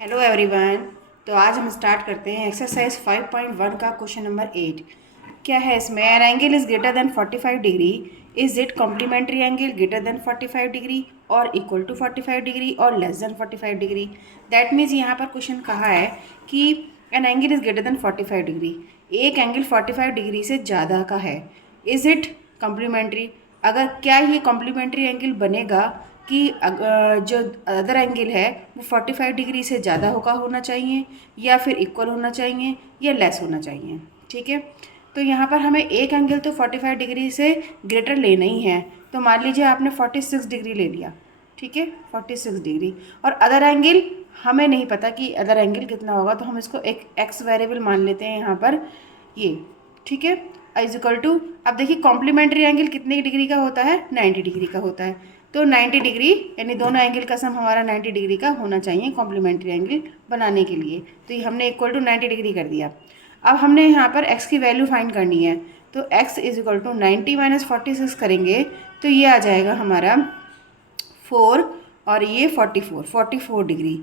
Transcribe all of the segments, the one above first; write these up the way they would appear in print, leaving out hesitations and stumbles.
Hello everyone. तो आज हम स्टार्ट करते हैं एक्सरसाइज 5.1 का क्वेश्चन नंबर 8। क्या है इसमें? An angle is greater than 45 degree, is it complementary angle greater than 45 degree और इक्वल टू 45 डिग्री और less than 45 degree. That means यहाँ पर क्वेश्चन कहा है कि an angle is greater than 45 degree, एक एंगल 45 डिग्री से ज़्यादा का है। इज इट कॉम्प्लीमेंट्री, अगर क्या ये कॉम्प्लीमेंट्री एंगल बनेगा कि जो अदर एंगल है वो 45 डिग्री से ज़्यादा होना चाहिए या फिर इक्वल होना चाहिए या लेस होना चाहिए। ठीक है, तो यहाँ पर हमें एक एंगल तो 45 डिग्री से ग्रेटर लेना ही है। तो मान लीजिए आपने 46 डिग्री ले लिया, ठीक है, 46 डिग्री, और अदर एंगल हमें नहीं पता कि अदर एंगल कितना होगा, तो हम इसको एक एक्स वेरिएबल मान लेते हैं यहाँ पर ये। ठीक है, इज इक्वल टू, अब देखिए कॉम्प्लीमेंट्री एंगल कितने डिग्री का होता है? 90 डिग्री का होता है। तो 90 डिग्री यानी दोनों एंगल का सम हमारा 90 डिग्री का होना चाहिए कॉम्प्लीमेंट्री एंगल बनाने के लिए। तो ये हमने इक्वल टू 90 डिग्री कर दिया। अब हमने यहाँ पर x की वैल्यू फाइंड करनी है, तो x is equal to 90 minus 46 करेंगे तो ये आ जाएगा हमारा 4 और ये 44 डिग्री।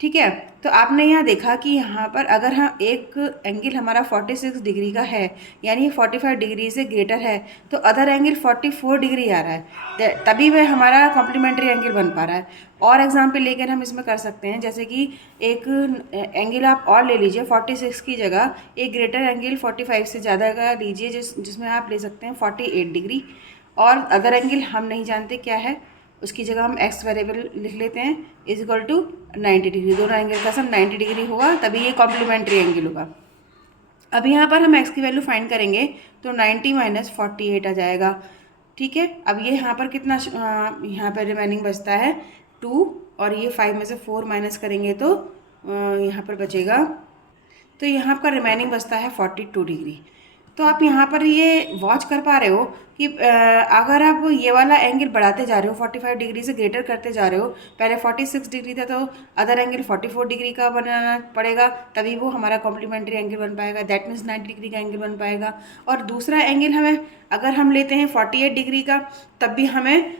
ठीक है, तो आपने यहाँ देखा कि यहाँ पर अगर हम एक एंगल हमारा 46 डिग्री का है यानी 45 डिग्री से ग्रेटर है, तो अदर एंगल 44 डिग्री आ रहा है, तभी वह हमारा कॉम्प्लीमेंट्री एंगल बन पा रहा है। और एग्जांपल लेकर हम इसमें कर सकते हैं, जैसे कि एक एंगल आप और ले लीजिए 46 की जगह एक ग्रेटर एंगल 45 से ज़्यादा का लीजिए, जिसमें आप ले सकते हैं 48 डिग्री, और अदर एंगल हम नहीं जानते क्या है, उसकी जगह हम एक्स वेरिएबल लिख लेते हैं, इज इक्वल टू 90 डिग्री। दोनों एंगल का सम 90 डिग्री होगा, तभी ये कॉम्प्लीमेंट्री एंगल होगा। अब यहाँ पर हम एक्स की वैल्यू फाइंड करेंगे तो 90 माइनस 48 आ जाएगा। ठीक है, अब ये यहाँ पर कितना यहाँ पर रिमेनिंग बचता है 2, और ये 5 में से 4 माइनस करेंगे तो यहाँ पर बचेगा, तो यहाँ पर रिमेनिंग बचता है 42 डिग्री। तो आप यहाँ पर ये वॉच कर पा रहे हो कि अगर आप ये वाला एंगल बढ़ाते जा रहे हो 45 डिग्री से ग्रेटर करते जा रहे हो, पहले 46 डिग्री था तो अदर एंगल 44 डिग्री का बनाना पड़ेगा, तभी वो हमारा कॉम्प्लीमेंट्री एंगल बन पाएगा, दैट मीन्स 90 डिग्री का एंगल बन पाएगा। और दूसरा एंगल हमें अगर हम लेते हैं 48 डिग्री का, तब भी हमें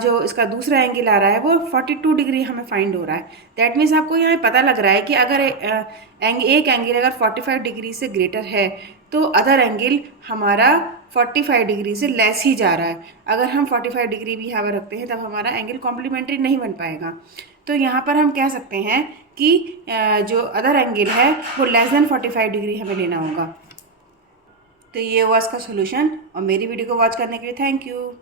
जो इसका दूसरा एंगल आ रहा है वो 42 डिग्री हमें फाइंड हो रहा है। दैट मीन्स आपको यहाँ पता लग रहा है कि अगर एक एंगल अगर 45 डिग्री से ग्रेटर है तो अदर एंगल हमारा 45 डिग्री से लेस ही जा रहा है। अगर हम 45 डिग्री भी यहाँ पर रखते हैं तब हमारा एंगल कॉम्प्लीमेंट्री नहीं बन पाएगा। तो यहाँ पर हम कह सकते हैं कि जो अदर एंगल है वो लेस देन 45 डिग्री हमें लेना होगा। तो ये हुआ इसका सोल्यूशन, और मेरी वीडियो को वॉच करने के लिए थैंक यू।